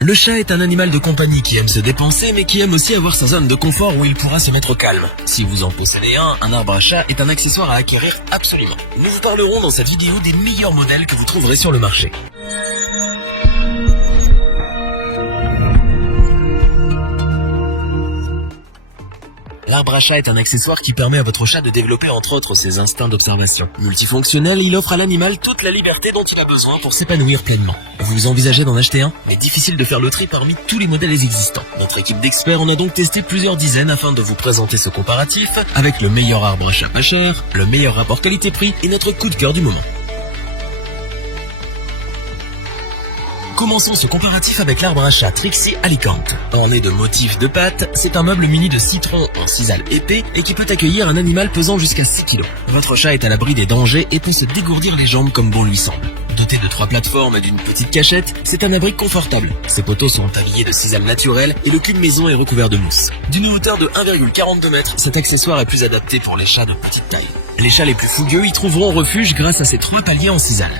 Le chat est un animal de compagnie qui aime se dépenser mais qui aime aussi avoir sa zone de confort où il pourra se mettre au calme. Si vous en possédez un arbre à chat est un accessoire à acquérir absolument. Nous vous parlerons dans cette vidéo des meilleurs modèles que vous trouverez sur le marché. L'arbre à chat est un accessoire qui permet à votre chat de développer entre autres ses instincts d'observation. Multifonctionnel, il offre à l'animal toute la liberté dont il a besoin pour s'épanouir pleinement. Vous envisagez d'en acheter un? Mais difficile de faire le tri parmi tous les modèles existants. Notre équipe d'experts en a donc testé plusieurs dizaines afin de vous présenter ce comparatif avec le meilleur arbre à chat pas cher, le meilleur rapport qualité-prix et notre coup de cœur du moment. Commençons ce comparatif avec l'arbre à chat Trixie Alicante. Orné de motifs de pattes, c'est un meuble muni de citron en sisal épais et qui peut accueillir un animal pesant jusqu'à 6 kg. Votre chat est à l'abri des dangers et peut se dégourdir les jambes comme bon lui semble. Doté de 3 plateformes et d'une petite cachette, c'est un abri confortable. Ses poteaux sont taillés de sisal naturel et le cul de maison est recouvert de mousse. D'une hauteur de 1,42 m, cet accessoire est plus adapté pour les chats de petite taille. Les chats les plus fougueux y trouveront refuge grâce à ces 3 paliers en sisal.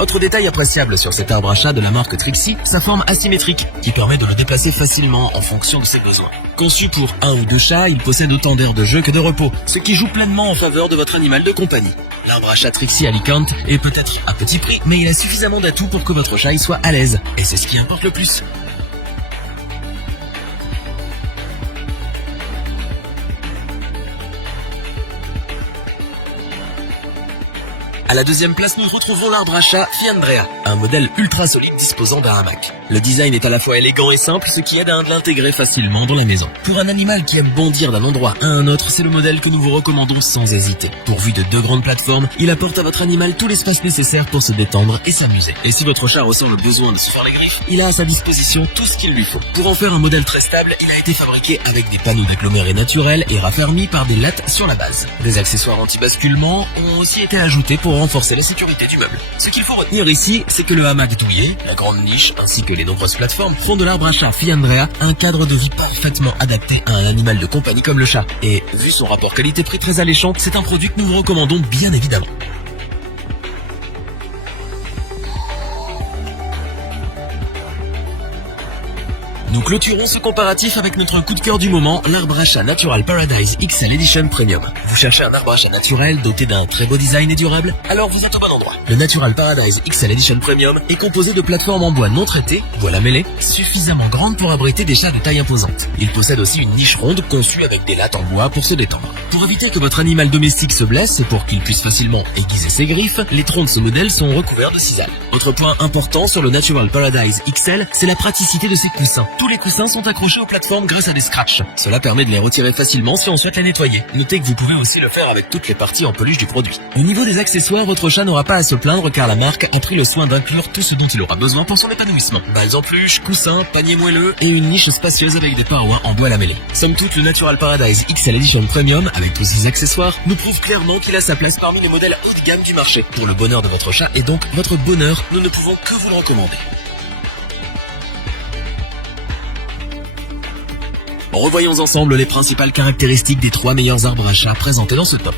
Autre détail appréciable sur cet arbre à chat de la marque Trixie, sa forme asymétrique, qui permet de le déplacer facilement en fonction de ses besoins. Conçu pour 1 ou 2 chats, il possède autant d'aires de jeu que de repos, ce qui joue pleinement en faveur de votre animal de compagnie. L'arbre à chat Trixie Alicante est peut-être à petit prix, mais il a suffisamment d'atouts pour que votre chat y soit à l'aise. Et c'est ce qui importe le plus. À la deuxième place, nous retrouvons l'arbre à chat Fiandrea, un modèle ultra solide disposant d'un hamac. Le design est à la fois élégant et simple, ce qui aide à l'intégrer facilement dans la maison. Pour un animal qui aime bondir d'un endroit à un autre, c'est le modèle que nous vous recommandons sans hésiter. Pourvu de 2 grandes plateformes, il apporte à votre animal tout l'espace nécessaire pour se détendre et s'amuser. Et si votre chat ressent le besoin de se faire les griffes, il a à sa disposition tout ce qu'il lui faut. Pour en faire un modèle très stable, il a été fabriqué avec des panneaux d'agglomérés naturels et raffermis par des lattes sur la base. Des accessoires anti-basculement ont aussi été ajoutés pour renforcer la sécurité du meuble. Ce qu'il faut retenir ici, c'est que le hamac douillet, la grande niche ainsi que les nombreuses plateformes font de l'arbre à chat Fiandrea un cadre de vie parfaitement adapté à un animal de compagnie comme le chat. Et vu son rapport qualité-prix très alléchant, c'est un produit que nous vous recommandons bien évidemment. Nous clôturons ce comparatif avec notre coup de cœur du moment, l'arbre à chat Natural Paradise XL Edition Premium. Vous cherchez un arbre à chat naturel doté d'un très beau design et durable? Alors vous êtes au bon endroit. Le Natural Paradise XL Edition Premium est composé de plateformes en bois non traitées, bois lamellé, suffisamment grandes pour abriter des chats de taille imposante. Il possède aussi une niche ronde conçue avec des lattes en bois pour se détendre. Pour éviter que votre animal domestique se blesse et pour qu'il puisse facilement aiguiser ses griffes, les troncs de ce modèle sont recouverts de sisal. Autre point important sur le Natural Paradise XL, c'est la praticité de ses coussins. Tous les coussins sont accrochés aux plateformes grâce à des scratchs. Cela permet de les retirer facilement si on souhaite les nettoyer. Notez que vous pouvez aussi le faire avec toutes les parties en peluche du produit. Au niveau des accessoires, votre chat n'aura pas à se plaindre car la marque a pris le soin d'inclure tout ce dont il aura besoin pour son épanouissement. Balles en peluche, coussins, paniers moelleux et une niche spacieuse avec des parois en bois lamellé. Somme toute, le Natural Paradise XL Edition Premium, avec tous ses accessoires, nous prouve clairement qu'il a sa place parmi les modèles haut de gamme du marché. Pour le bonheur de votre chat et donc votre bonheur, nous ne pouvons que vous le recommander. Revoyons ensemble les principales caractéristiques des 3 meilleurs arbres à chat présentés dans ce top.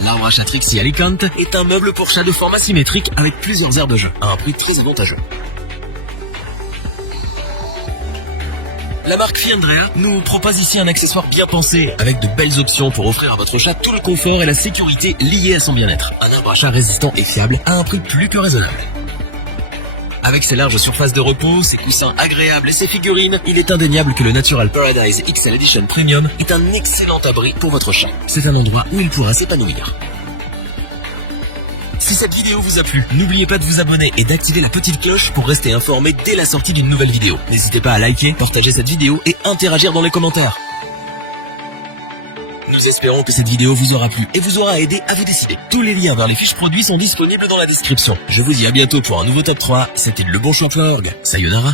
L'arbre à chat Trixie Alicante est un meuble pour chat de forme asymétrique avec plusieurs aires de jeu, à un prix très avantageux. La marque Fiandrea nous propose ici un accessoire bien pensé, avec de belles options pour offrir à votre chat tout le confort et la sécurité liés à son bien-être. Un arbre à chat résistant et fiable à un prix plus que raisonnable. Avec ses larges surfaces de repos, ses coussins agréables et ses figurines, il est indéniable que le Natural Paradise XL Edition Premium est un excellent abri pour votre chat. C'est un endroit où il pourra s'épanouir. Si cette vidéo vous a plu, n'oubliez pas de vous abonner et d'activer la petite cloche pour rester informé dès la sortie d'une nouvelle vidéo. N'hésitez pas à liker, partager cette vidéo et interagir dans les commentaires. Nous espérons que cette vidéo vous aura plu et vous aura aidé à vous décider. Tous les liens vers les fiches produits sont disponibles dans la description. Je vous dis à bientôt pour un nouveau top 3. C'était le Bon Choix.org. Sayonara.